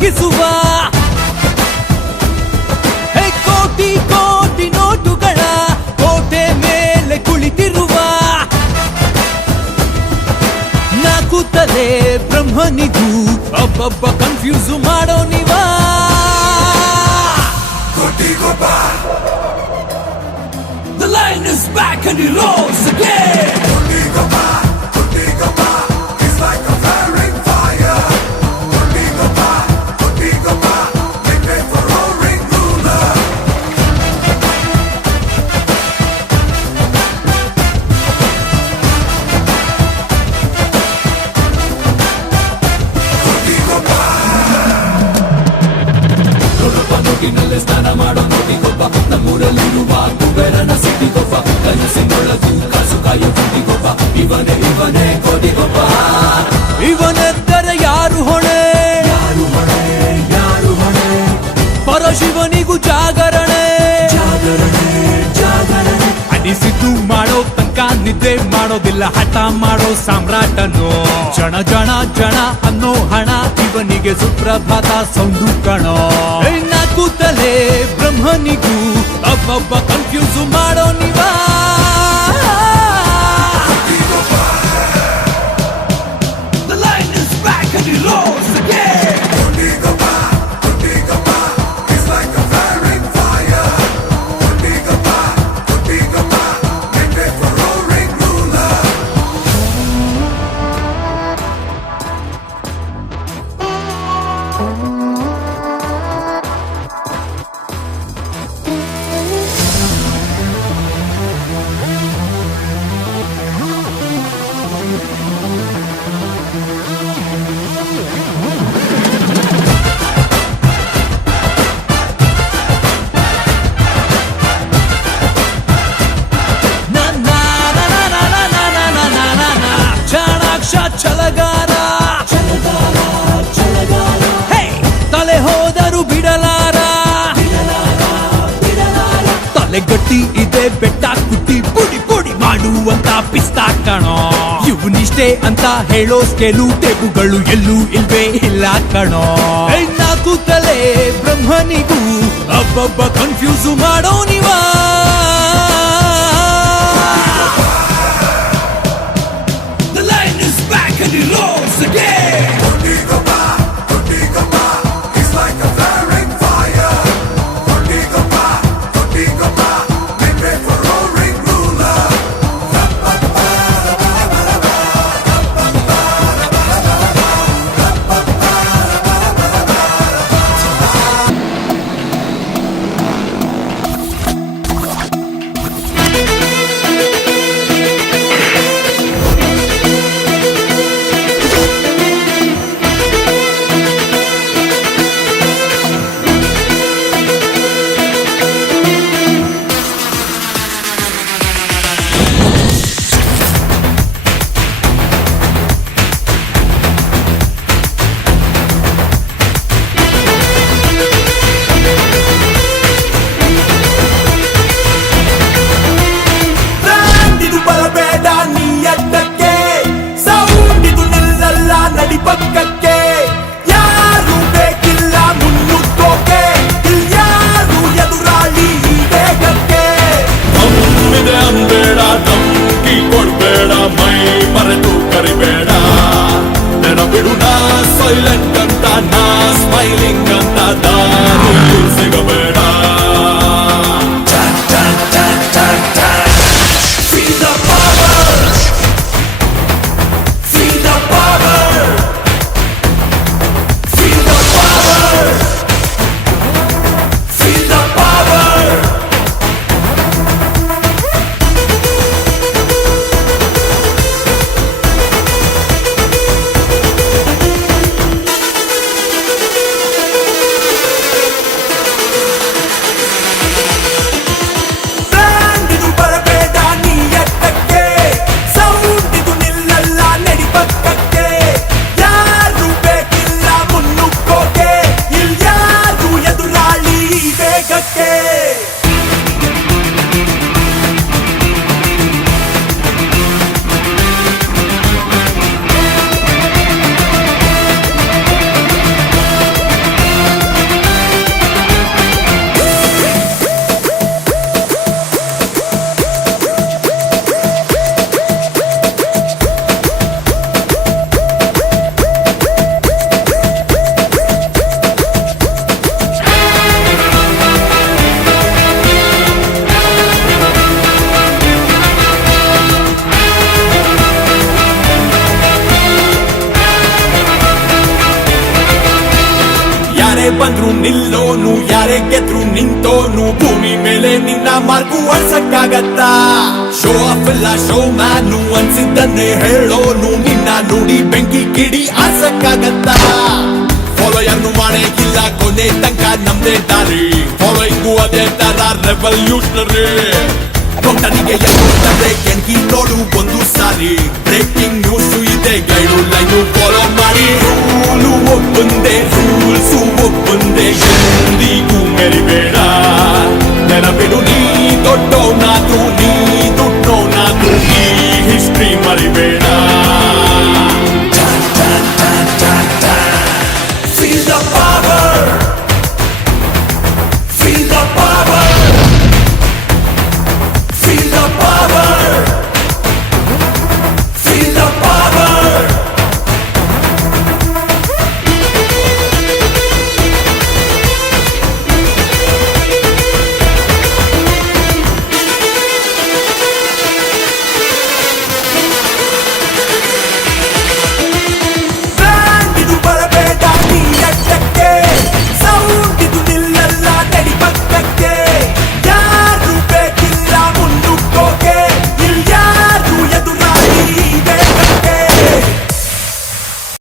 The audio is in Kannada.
ನಗಿಸುವ ಕೋಟಿ ಕೋಟಿ ನೋಟುಗಳ ಕೋಟೆ ಮೇಲೆ ಕುಳಿತಿರುವ ನಾಲ್ಕು ತಲೆ ಬ್ರಹ್ಮನಿಗೂ ಒಬ್ಬೊಬ್ಬ ಕನ್ಫ್ಯೂಸ್ ಮಾಡೋ ನೀವ The lion is back and he roars again. It's like a flaring fire. Make way for roaring ruler. ನೋಟಿನಲ್ಲೇ ಸ್ನಾನ ಮಾಡೋ ನೋಟಿಗೊಬ್ಬ ನಮ್ಮೂರಲ್ಲಿರುವ ಕುಬೇರನ ಸಿಟಿಗೊಬ್ಬ ಕನಸಿನೊಳಗೂ ಕಾಸು ಕಾಯೋ ಕುಟಿಗೊಬ್ಬ ಇವನೇ ಇವನೇ ಕೋಟಿಗೊಬ್ಬ ಇವನೆದ್ದರೆ ಯಾರು ಹೊಣೆ ಯಾರು ಹೊಣೆ ಯಾರು ಹೊಣೆ ಪರಶಿವನಿಗೂ ಜಾಗರಣೆ ಜಾಗರಣೆ ಜಾಗರಣೆ ಅನಿಸಿದ್ದು ಮಾಡೋ ತನಕ ನಿದ್ದೆ ಮಾಡೋದಿಲ್ಲ ಹಠ ಮಾಡೋ ಸಾಮ್ರಾಟನು ಜನ ಜನ ಜನ ಅನ್ನೋ ಹಣ ಇವನಿಗೆ ಸುಪ್ರಭಾತ ಸೌಂಡು ಕಣೋ ನಾಲ್ಕು ತಲೆ ಬ್ರಹ್ಮನಿಗೂ ಒಬ್ಬೊಬ್ಬ ಕನ್ಫ್ಯೂಸ್ ಮಾಡೋ ನೀವ The lion is back and he roars again. It's like a flaring fire. Make way for roaring ruler. ಚಾಣಾಕ್ಷ ಛಲಗಾರ ತಲೆ ಹೋದರು ಬಿಡಲಾರ ತಲೆ ಗಟ್ಟಿ ಇದೆ ಬೆಟ್ಟ ಕುಟ್ಟಿ ಪುಡಿ ಪುಡಿ ಮಾಡುವಂತ ಪಿಸ್ತಾ ಕಣೋ ಇವನಿಷ್ಟೇ ಅಂತ ಹೇಳೋ ಸ್ಕೇಲು ಟೇಬುಗಳು ಎಲ್ಲೂ ಇಲ್ವೇ ಇಲ್ಲ ಕಣೋ ನಾಲ್ಕು ತಲೆ ಬ್ರಹ್ಮನಿಗೂ ಒಬ್ಬೊಬ್ಬ ಕನ್ಫ್ಯೂಸ್ ಮಾಡೋ ನೀವ The lion is back and he roars again. It's like a flaring fire. Make way for roaring ruler. ಪಕ್ಕಕ್ಕೆ ಯಾರು ಬೇಕಿಲ್ಲ ಮುನ್ನುಗ್ಗೋಕೆ ಇಲ್ಯಾರು ಎದುರಾಳಿ ಬೇಗಕ್ಕೆ ನಮ್ಮಿದೆ ಅನ್ಬೇಡ ಧಮ್ಕಿ ಕೊಡ್ಬೇಡ ಮೈ ಮರೆತು ಕರಿಬೇಡ ನೆನಪಿಡು ನಾ ಸೈಲೆಂಟ್ ಅಂತ ನಾ ಸ್ಮೈಲಿಂಗ್ ಅಂತ ದಾರು ಸಿಗಬೇಡ ಬಂದ್ರು ನಿಲ್ಲೋನು, ಯಾರೇ ಗೆದ್ರು ನಿಂತೋನು, ಭೂಮಿ ಮೇಲೆ ನಿನ್ನ ಮಾರ್ಕು ಅಳ್ಸಕ್ಕಾಗತ್ತಾ? ಶೋ ಆಫ್ ಇಲ್ಲ ಶೋ ಮ್ಯಾನು, ಅನ್ಸಿದ್ದನ್ನೇ ಹೇಳೋನು, ನಿನ್ನ ನುಡಿ ಬೆಂಕಿ ಕಿಡಿ ಆರ್ಸಕ್ಕಾಗತ್ತಾ? ಫಾಲೋಯರ್ನು ಮಾಡೇ ಇಲ್ಲ ಕೊನೆ ತನಕ ನಮ್ದೇ ದಾರಿ, ಫಾಲೋಯಿಂಗು ಅದೇ ತರ ರೆವಲ್ಯೂಷನರಿ. ಕೊಟ್ಟನಿಗೆ ಎಂಬುತ್ತದೆ ಕೆಣಕಿ ನೋಡು ಒಂದು ಸಾರಿ, ಬ್ರೇಕಿಂಗ್ ನ್ಯೂಸ್ ಇದೆ ಗೈಡು ಲೈನು ಫಾಲೋ